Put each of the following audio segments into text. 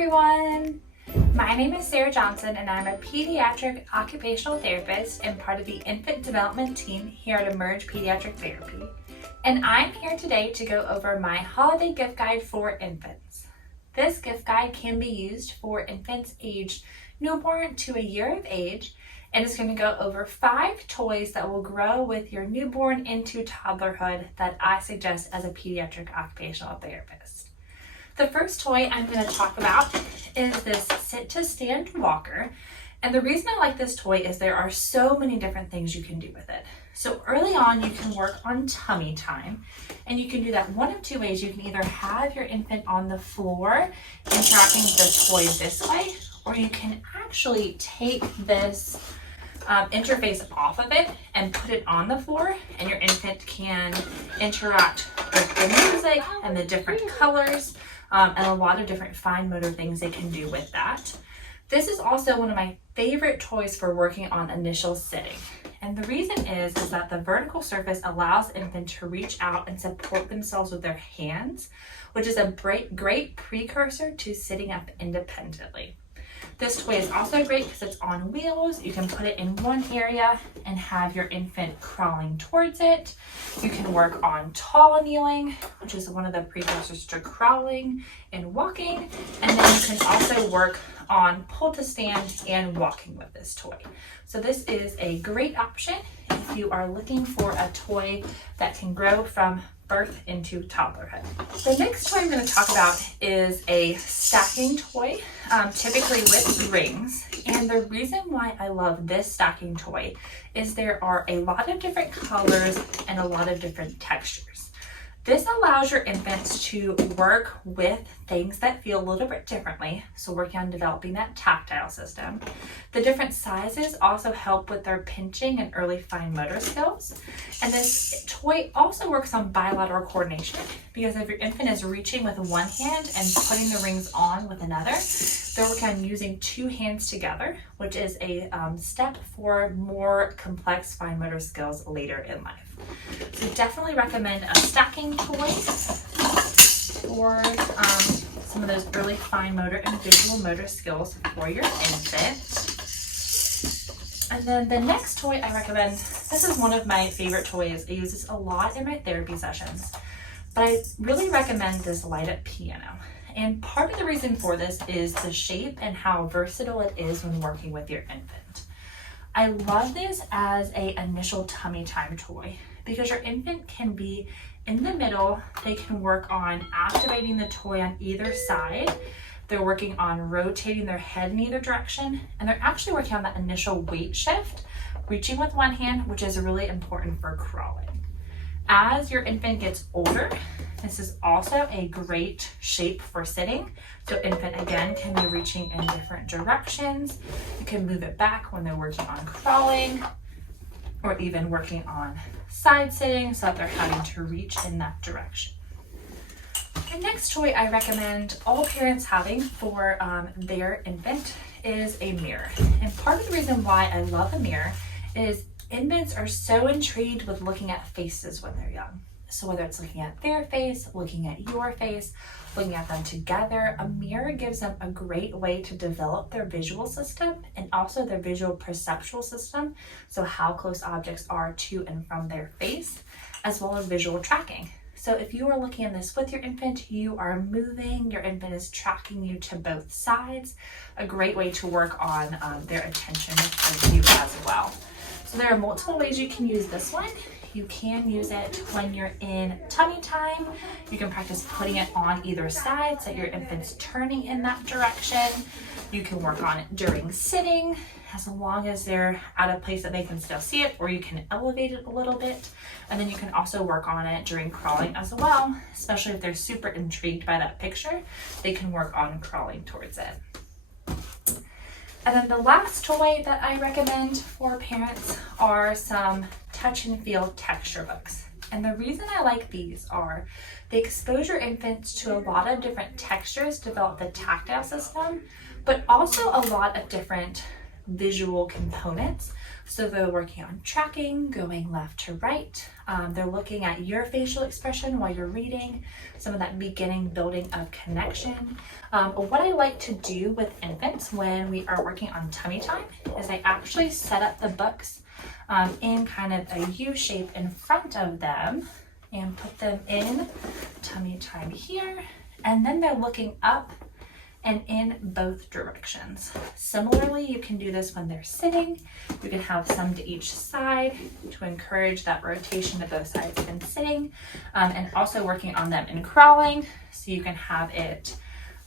everyone! My name is Sarah Johnson and I'm a pediatric occupational therapist and part of the infant development team here at Emerge Pediatric Therapy. And I'm here today to go over my holiday gift guide for infants. This gift guide can be used for infants aged newborn to a year of age, and it's going to go over 5 toys that will grow with your newborn into toddlerhood that I suggest as a pediatric occupational therapist. The first toy I'm going to talk about is this sit to stand walker. And the reason I like this toy is there are so many different things you can do with it. So early on, you can work on tummy time, and you can do that one of 2 ways. You can either have your infant on the floor interacting with the toy this way, or you can actually take this interface off of it and put it on the floor, and your infant can interact with the music and the different colors and a lot of different fine motor things they can do with that. This is also one of my favorite toys for working on initial sitting. And the reason is that the vertical surface allows infants to reach out and support themselves with their hands, which is a great precursor to sitting up independently. This toy is also great because it's on wheels. You can put it in one area and have your infant crawling towards it. You can work on tall kneeling, which is one of the precursors to crawling and walking. And then you can also work on pull to stand and walking with this toy. So this is a great option if you are looking for a toy that can grow from birth into toddlerhood. The next toy I'm going to talk about is a stacking toy, typically with rings. And the reason why I love this stacking toy is there are a lot of different colors and a lot of different textures. This allows your infants to work with things that feel a little bit differently, so working on developing that tactile system. The different sizes also help with their pinching and early fine motor skills. And this toy also works on bilateral coordination, because if your infant is reaching with one hand and putting the rings on with another, they're working on using 2 hands together, which is a step for more complex fine motor skills later in life. So definitely recommend a stacking toy for some of those early fine motor and visual motor skills for your infant. And then the next toy I recommend, this is one of my favorite toys. I use this a lot in my therapy sessions, but I really recommend this light up piano. And part of the reason for this is the shape and how versatile it is when working with your infant. I love this as an initial tummy time toy because your infant can be in the middle. They can work on activating the toy on either side. They're working on rotating their head in either direction, and they're actually working on that initial weight shift, reaching with one hand, which is really important for crawling. As your infant gets older, this is also a great shape for sitting. So infant again can be reaching in different directions. You can move it back when they're working on crawling, or even working on side sitting so that they're having to reach in that direction. The next toy I recommend all parents having for their infant is a mirror. And part of the reason why I love a mirror is infants are so intrigued with looking at faces when they're young. So whether it's looking at their face, looking at your face, looking at them together, a mirror gives them a great way to develop their visual system and also their visual perceptual system. So how close objects are to and from their face, as well as visual tracking. So if you are looking at this with your infant, you are moving, your infant is tracking you to both sides. A great way to work on their attention with you as well. So there are multiple ways you can use this one. You can use it when you're in tummy time. You can practice putting it on either side so your infant's turning in that direction. You can work on it during sitting, as long as they're at a place that they can still see it, or you can elevate it a little bit. And then you can also work on it during crawling as well, especially if they're super intrigued by that picture. They can work on crawling towards it. And then the last toy that I recommend for parents are some touch and feel texture books. And the reason I like these are they expose your infants to a lot of different textures, develop the tactile system, but also a lot of different visual components. So they're working on tracking, going left to right. They're looking at your facial expression while you're reading, some of that beginning building of connection. What I like to do with infants when we are working on tummy time is I actually set up the books in kind of a U shape in front of them and put them in tummy time here. And then they're looking up and in both directions. Similarly, you can do this when they're sitting. You can have some to each side to encourage that rotation to both sides when sitting, and also working on them in crawling. So you can have it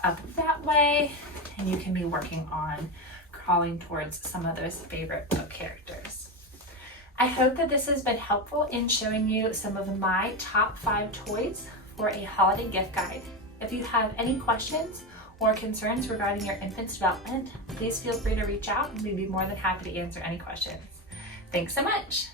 up that way, and you can be working on crawling towards some of those favorite book characters. I hope that this has been helpful in showing you some of my top 5 toys for a holiday gift guide. If you have any questions or concerns regarding your infant's development, please feel free to reach out and we'd be more than happy to answer any questions. Thanks so much.